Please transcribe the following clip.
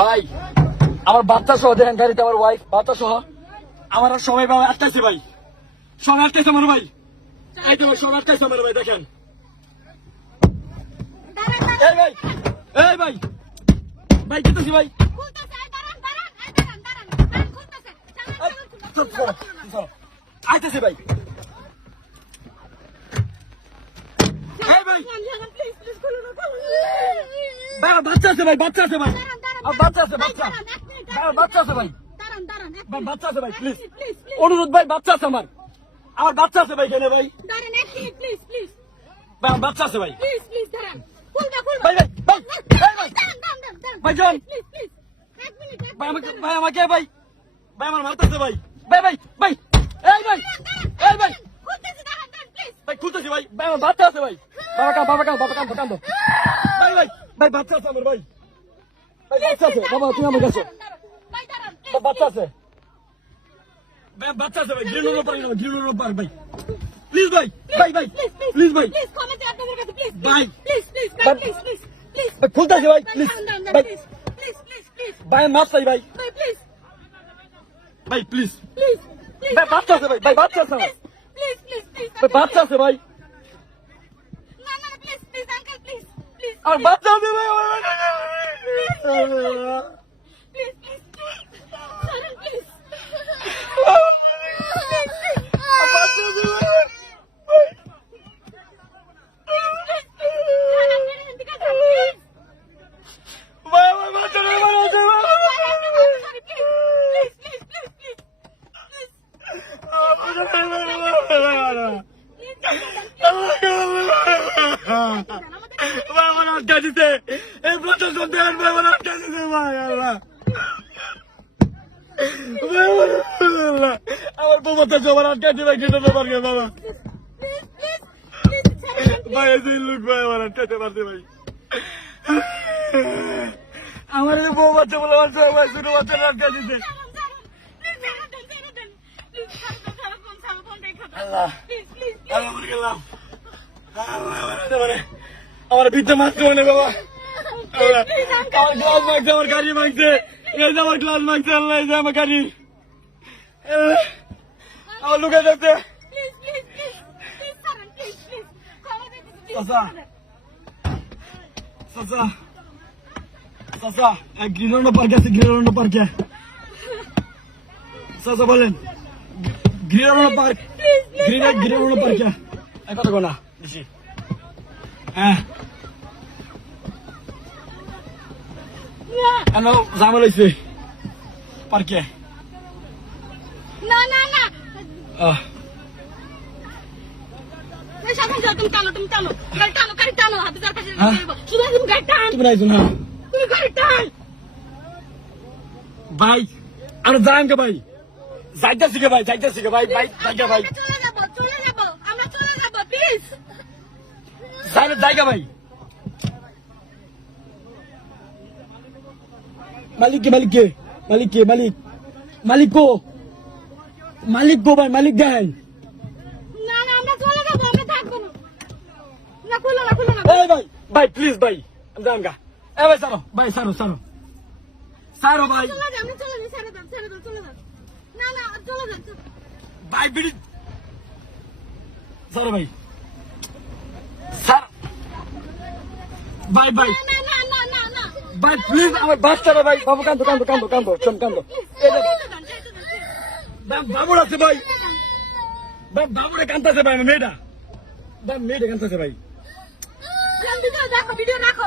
ভাই আমার বাচ্চা সহ দেখেন গাড়িতে আমার ওয়াইফ বাচ্চা সহ আমার আর সবাই ভাই আটকাইছে ভাই সবাই আটকাইছে আমার ভাই এই তো সবাই আটকাইছে আমার ভাই দেখেন এই ভাই এই ভাই ভাই কেতেছি ভাই আইতেছে ভাই এই ভাই ভাই বাচ্চা আছে ভাই বাচ্চা আছে ভাই বাচ্চা আছে বাচ্চা বাচ্চা আছে ভাই ভাই বাচ্চা আছে ভাই প্লিজ অনুরোধ ভাই বাচ্চা আছে আমার বাচ্চা আছে ভাই কেন ভাই ভাই আমার বাচ্চা আছে ভাই ভাই ভাই ভাই জন ভাই আমাকে ভাই আমাকে ভাই ভাই আমার মারতেছে ভাই ভাই ভাই ভাই এই ভাই এই ভাই ভাই খুলতেছি ভাই ভাই আমার বাচ্চা আছে ভাই বাবা কান ভাই ভাই ভাই বাচ্চা আছে আমার ভাই ভাই বাচ্চা আছে বাবা তুমি আমার কাছে বাচ্চা আছে ভাই বাচ্চা আছে ভাই গ্রিনোর পার ভাই প্লিজ ভাই ভাই ভাই প্লিজ ভাই ভাই ভাই খুলতেছি ভাই প্লিজ ভাই ভাই মাফ চাই ভাই ভাই প্লিজ ভাই বাচ্চা আছে ভাই বাচ্চা আছে ভাই বাচ্চা আছে ভাই আর বাচ্চা আছে ভাই আমার বোমাটা জমা আটকাইছে ভাই কেটে ব্যাপার গে বাবা ভাই এসে লুক ভাই আমার আটকাইতে পারছে ভাই আমার বউ বাচ্চা বলে আমার ভাই ছোট বাচ্চা আটকা দিতে আমার ভিতরে মারতে মানে বাবা আমার গ্লাস মাগছে আমার গাড়ি মাগছে এই যে আমার গ্লাস মাগছে আল্লাহ এই যে আমার গাড়ি আমার লুকে যাচ্ছে গ্রিনোর পার্কে আছে গ্রিনোর পার্কে চাচা বলেন গ্রিনোর পার্ক গ্রিনোর পার্কে কত গোনা বেশি হ্যাঁ কেন ঝামেলা হয়েছে পার্কে ভাই আর যান কে ভাই যাইতেছি কে ভাই ভাই জায়গা ভাই জায়গা ভাই মালিক গো ভাই মালিক দেন ভাই প্লিজ ভাই যান গা এ ভাই সারো ভাই ভাই বিড়ি সারো ভাই স্যার ভাই ভাই প্লিজ আমার বাচ্চারা ভাই বাবু কান্দো বাবুর আছে ভাই বাবুরে কান্দতেছে ভাই মেয়েটা কান্দতেছে ভাই ভিডিও রাখো